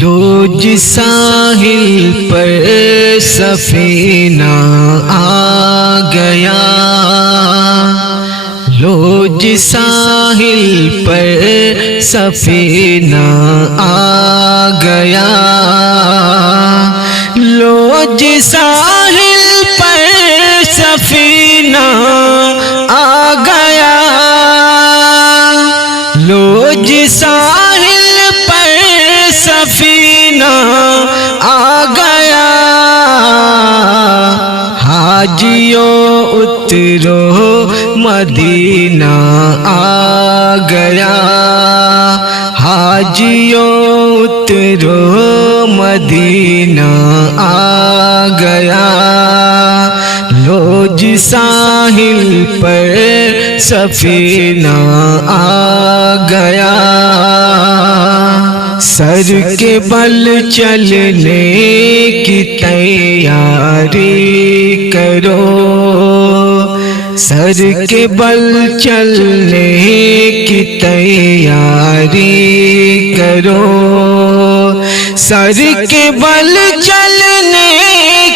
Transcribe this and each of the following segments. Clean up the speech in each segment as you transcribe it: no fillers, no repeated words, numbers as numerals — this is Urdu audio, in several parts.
لوج ساحل پر سفینہ آ گیا، لوج ساحل پر سفینہ آ گیا، لوج ساحل پر سفینہ آ گیا، لوج ساحل پر سفینہ آ گیا، حاجیو اترو مدینہ آ گیا، حاجیو اترو مدینہ آ گیا، لوج ساحل پر سفینہ آ گیا، سر کے بل چلنے کی تیاری کرو، سر کے بل چلنے کی تیاری کرو، سر کے بل چلنے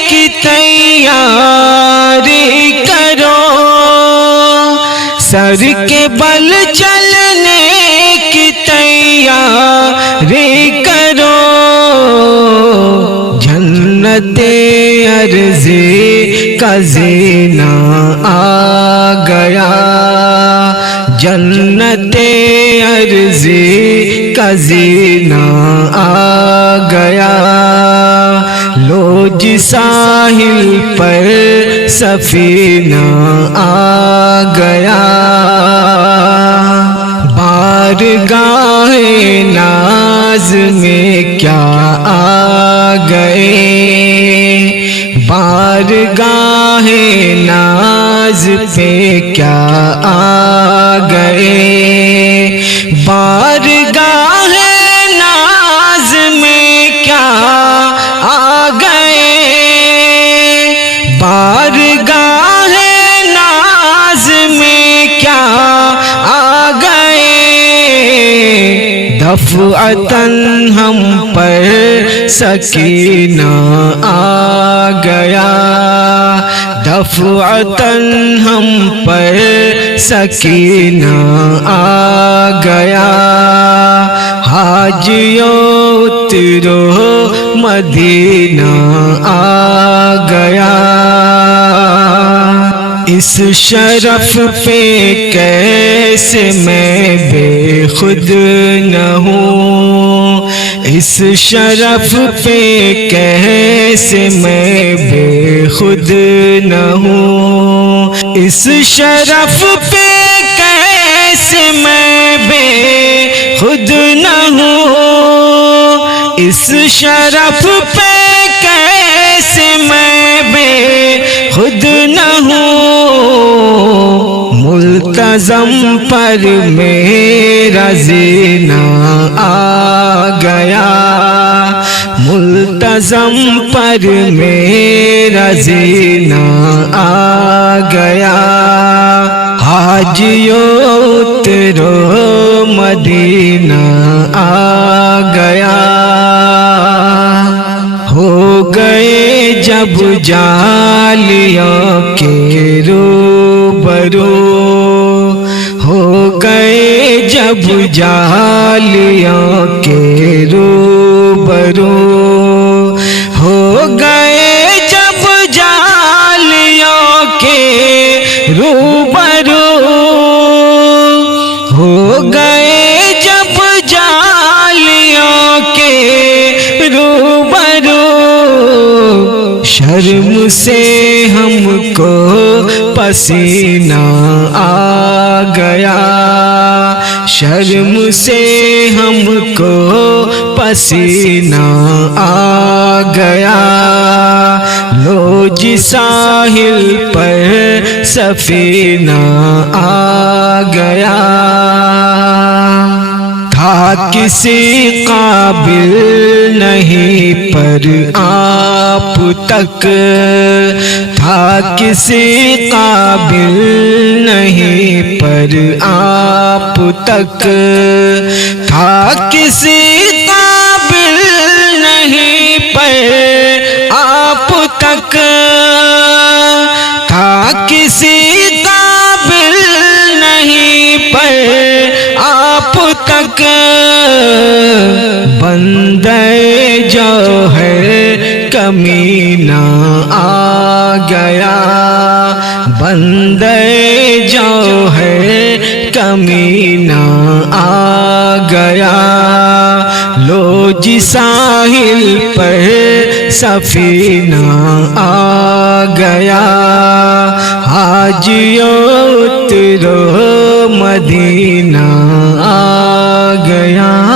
کی تیاری کرو، سر کے بل چلنے کی تیاری کرو، جنت عرضی کا زینہ آ گیا، جنت عرضی کا زینہ آ گیا، لوج ساحل پر سفینہ آ گیا، بارگاہ ناز میں کیا آ گئے، بارگاہ ناز پہ کیا آ گئے، بارگاہ ناز میں کیا آ گئے، بارگاہ ناز میں کیا آ گئے، دفعتاً ہم پر سکینہ آ گیا، دفعتاً ہم پر سکینہ آ گیا، حاجیو اترو مدینہ آ گیا، اس شرف پہ کیسے میں بے خود نہ ہوں، اس شرف پہ کیسے میں بے خود نہ ہوں، اس شرف پہ کیسے میں بے خود نہ ہوں، اس شرف پہ کیسے میں بے خود نہ ہوں، ملتزم پر میرا زینہ آ گیا، ملتزم پر میرا زینہ آ گیا، حاجیو اترو مدینہ آ گیا، ہو گئے جب جالیوں کے روبرو، ہو گئے جب جالیوں کے روبرو، ہو گئے جب جالیوں کے روبرو، ہو گئے جب جالیوں کے روبرو، شرم سے ہم کو پسینہ آ گیا، شرم سے ہم کو پسینہ آ گیا، لوج ساحل پر سفینہ آ گیا، تھا کسی قابل نہیں پر آپ تک، تھا کسی قابل نہیں پر آپ تک، تھا کسی قابل تک تھا کسی قابل نہیں، پر آپ تک بندے جو ہے کمینہ آ گیا، بندے جو ہے کمینہ آ گیا، لو جی ساحل پر سفینہ آ گیا، حاجیو اترو مدینہ آ گیا۔